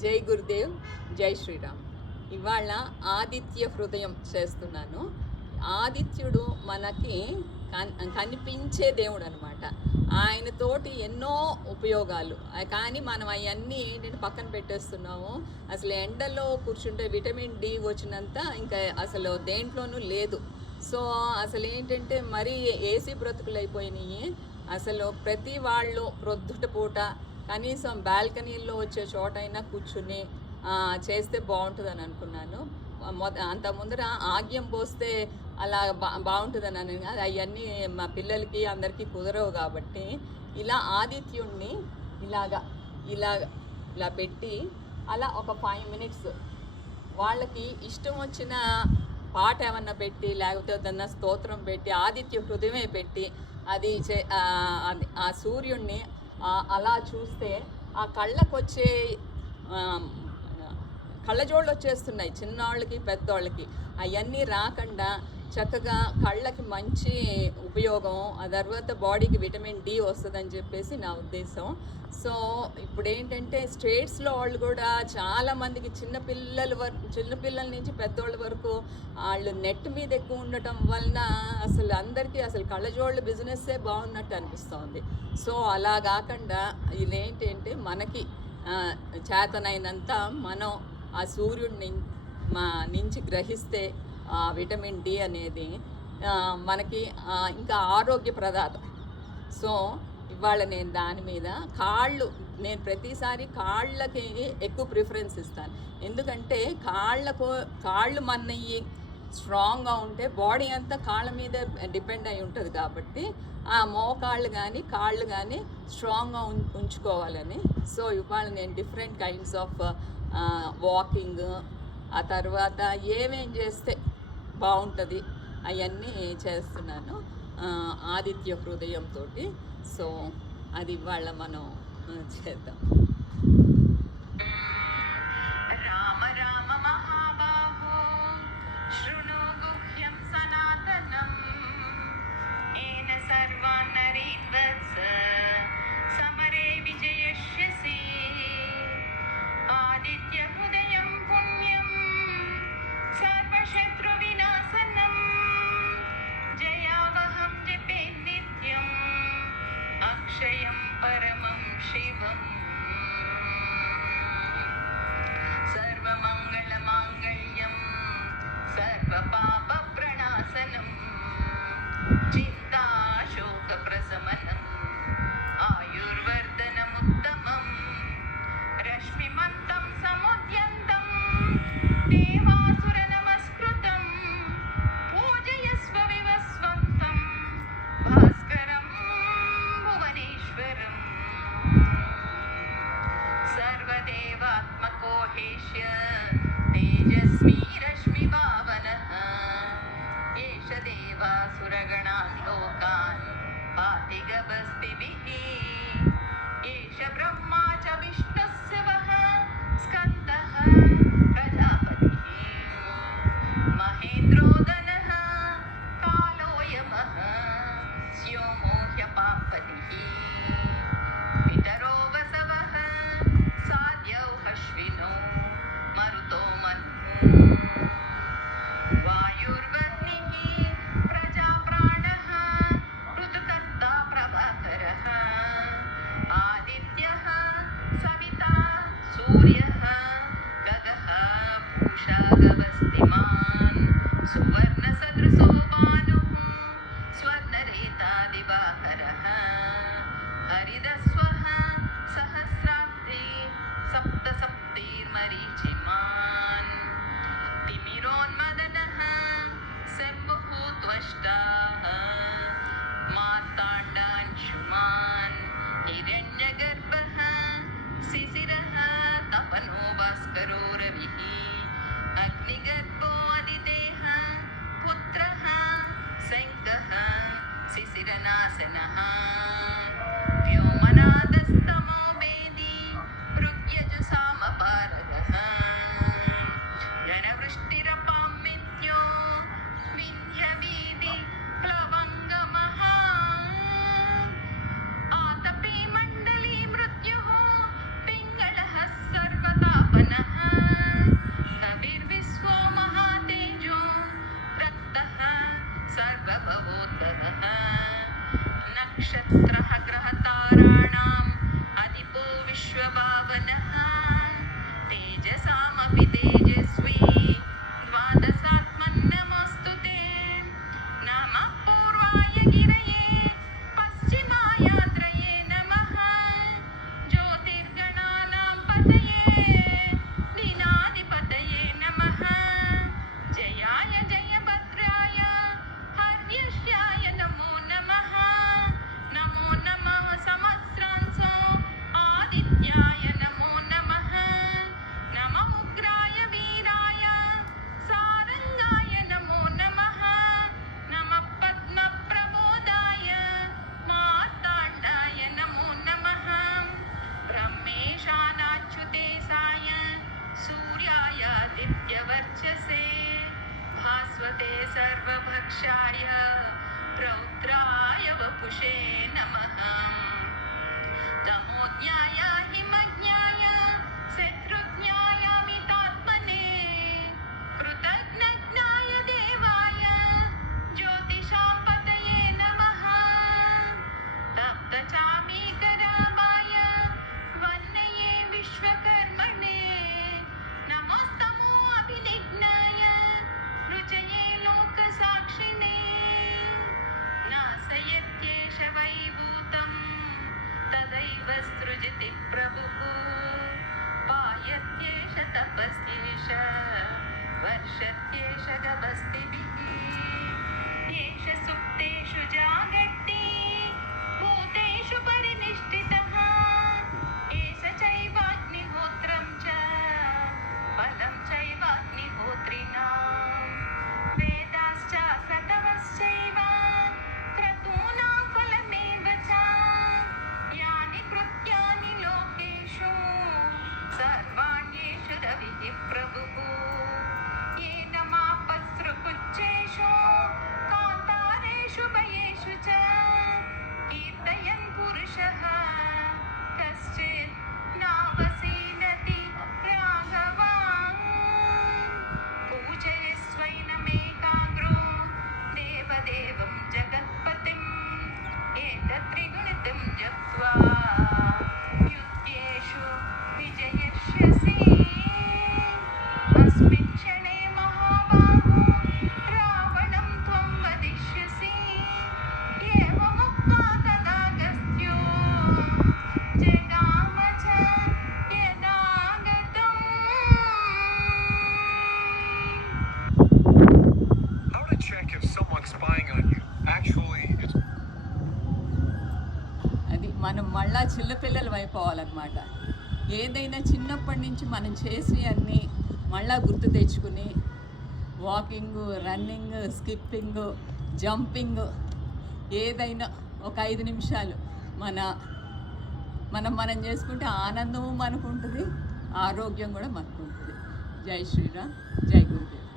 జై గురుదేవ్, జై శ్రీరామ్. ఇవాళ ఆదిత్య హృదయం చేస్తున్నాను. ఆదిత్యుడు మనకి కనిపించే దేవుడు అనమాట. ఆయనతోటి ఎన్నో ఉపయోగాలు, కానీ మనం అవన్నీ ఏంటంటే పక్కన పెట్టేస్తున్నాము. అసలు ఎండలో కూర్చుంటే విటమిన్ డి వచ్చినంత ఇంకా అసలు దేంట్లోనూ లేదు. సో అసలు ఏంటంటే మరీ ఏసీ బ్రతుకులు అయిపోయినాయి. అసలు ప్రతి వాళ్ళు ప్రొద్దుట పూట కనీసం బాల్కనీల్లో వచ్చే చోటైనా కూర్చుని చేస్తే బాగుంటుందని అనుకున్నాను. అంత ముందర ఆగ్యం పోస్తే అలా బాగుంటుందని అని అవన్నీ మా పిల్లలకి అందరికీ కుదరవు. కాబట్టి ఇలా ఆదిత్యుణ్ణి ఇలా పెట్టి అలా ఒక 5 minutes వాళ్ళకి ఇష్టం వచ్చిన పాట ఏమన్నా పెట్టి, లేకపోతే ఏదన్నా స్తోత్రం పెట్టి, ఆదిత్య హృదయమే పెట్టి అది ఆ సూర్యుడిని అలా చూస్తే ఆ కళ్ళకు వచ్చే కళ్ళజోళ్ళు వచ్చేస్తున్నాయి చిన్నవాళ్ళకి పెద్దవాళ్ళకి. అవన్నీ రాకుండా చక్కగా కళ్ళకి మంచి ఉపయోగం, ఆ తర్వాత బాడీకి విటమిన్ డి వస్తుందని చెప్పేసి నా ఉద్దేశం. సో ఇప్పుడు ఏంటంటే స్టేట్స్లో వాళ్ళు కూడా చాలామందికి చిన్నపిల్లల నుంచి పెద్దవాళ్ళ వరకు వాళ్ళు నెట్ మీద ఎక్కువ ఉండటం వలన అసలు అందరికీ అసలు కళ్ళజోళ్ళ బిజినెస్సే బాగున్నట్టు అనిపిస్తుంది. సో అలా కాకుండా ఇదేంటంటే మనకి చేతనైనంత మనం ఆ సూర్యుడిని నుంచి గ్రహిస్తే విటమిన్ డి అనేది మనకి ఇంకా ఆరోగ్య ప్రదాత. సో ఇవాళ నేను దాని మీద నేను ప్రతిసారి కాళ్ళకి ఎక్కువ ప్రిఫరెన్స్ ఇస్తాను. ఎందుకంటే కాళ్ళు మన్నయ్యి స్ట్రాంగ్గా ఉంటే బాడీ అంతా కాళ్ళ మీద డిపెండ్ అయి ఉంటుంది. కాబట్టి ఆ మోకాళ్ళు కానీ కాళ్ళు కానీ స్ట్రాంగ్గా ఉంచుకోవాలని. సో ఇవాళ నేను డిఫరెంట్ కైండ్స్ ఆఫ్ వాకింగ్, ఆ తర్వాత ఏమేం చేస్తే బాగుంటుంది అవన్నీ చేస్తున్నాను ఆదిత్య హృదయంతో. సో అది ఇవాళ మనం చేద్దాం. రామ రామ మహాబాహో శృణు గుహ్యం సనాతనం ఏన సర్వాన్ నరీద్వత్స సమరే విజయష్యసి ఆదిత్య హృదయం పుణ్యం సర్వశత్రు వినాశనం జయావహం జపే నిత్యం అక్షయం పరమం శివం సర్వమంగళ మాంగళ్యం సర్వపాప ప్రణాశనం చింతా శోక ప్రశమనం ఆయుర్వర్ధనముత్తమం రశ్మిమంతం సముద్యంతం దేవాసుర నమస్కృతం పూజయస్వ వివస్వంతం భాస్కరం భువనేశ్వరం సర్వదేవాత్మకో హేష్య తేజస్వి రశ్మి భావనః ఏష దేవాసురగణాన్ లోకాన్ పాతి గభస్తిభిః ఏష బ్రహ్మా చ విష్ణుః శివః స్కందః ప్రజాపతిః మహేంద్రోదనః కాలో యమః స్యోమో హ్యపాపతిః పితరో వసవః సాధ్యౌ అశ్వినో మరుతో మనుః వాయుర్వహ్నిః ప్రజాప్రాణః ఋతుకర్తా ప్రభాకరः ఆదిత్యః సవితా సూర్యః గగః పూషా గవస్తిమాన్ సువర్ణ సదృశో భానుః స్వర్ణరేతా దివాకరः హరిదస్వః సహస్రాబ్ధి సప్త సప్తైర్మరీచిమాన్ తిమిరోన్మదనః శంభుః త్వష్టాః మార్తాండాంశుమాన్ హిరణ్యగర్భః శిశిరః తపనో पावनः तेजसामपि तेजस्वी द्वादशात्मन्नमोऽस्तु ते नमः पूर्वाय गिरये पश्चिमायात्रये नमः ज्योतिर्गणानां पतये दीनाधिपतये नमः जयाय जयभद्राय हर्यश्याय नमो नमः नमो नमः सहस्रांशो आदित्याय नमो नमः नमः उग्राय वीराय सारंगाय नमो नमः नमः पद्मप्रबोधाय मार्ताण्डाय नमो नमः ब्रह्मेशानाच्युतेशाय सूर्याय आदित्यवर्चसे भास्वते सर्वभक्षाय रौद्राय वपुषे नमः तमोज्ञाय हिमज्ञाय शत्रुज्ञाय मितात्मने कृतज्ञज्ञाय देवाय ज्योतिषां पतये नमः तप्तचामीकरामाय वह्नये विश्वकर्मणे नमस्तमो अभिनिघ्नाय रुचये लोकसाक्षिणे नासयत्येष वैभूतं तदैव सृजति प्रभुः पायत्येष तपस्येष वर्षत्येष गभस्तिभिः एष सुप्तेषु जागर्ति भूतेषु परिनिष्ठितः एष चैवाग्निहोत्रं च फलं चैवाग्निहोत्रिणाम् वेदाश्च क्रतवश्चैव क्रतूनां फलमेव च यानि कृत्यानि लोकेषु सर्वाण्येषु रविः प्रभुः येन मापसृकुच्चेषु कान्तारेषु भयेषु च कीर्तयन् पुरुषः कश्चित् नावसीदति राघवान् पूजयस्वैनमेकाग्रो देवदेवं जगत्पतिम् एतत्त्रिगुणितं जप्त्वा युद्धेषु विजयिष्यसि अस्मिन् क्षणे महाबाहो रावणं त्वं वदिष्यसि एवमुक्त्वा तदागस्त्यो जगाम च यदागतम्. How to check if someone's spying on you? Actually, it's అది మనం మళ్ళా చిన్నపిల్లలు అయిపోవాలన్నమాట. ఏదైనా చిన్నప్పటి నుంచి మనం చేసి అన్నీ మళ్ళా గుర్తు తెచ్చుకుని వాకింగ్, రన్నింగ్, స్కిప్పింగ్, జంపింగ్ ఏదైనా ఒక 5 నిమిషాలు మనం చేసుకుంటే ఆనందము మనకు ఉంటుంది, ఆరోగ్యం కూడా మనకు ఉంటుంది. జై శ్రీరామ్, జై గురుదేవ్.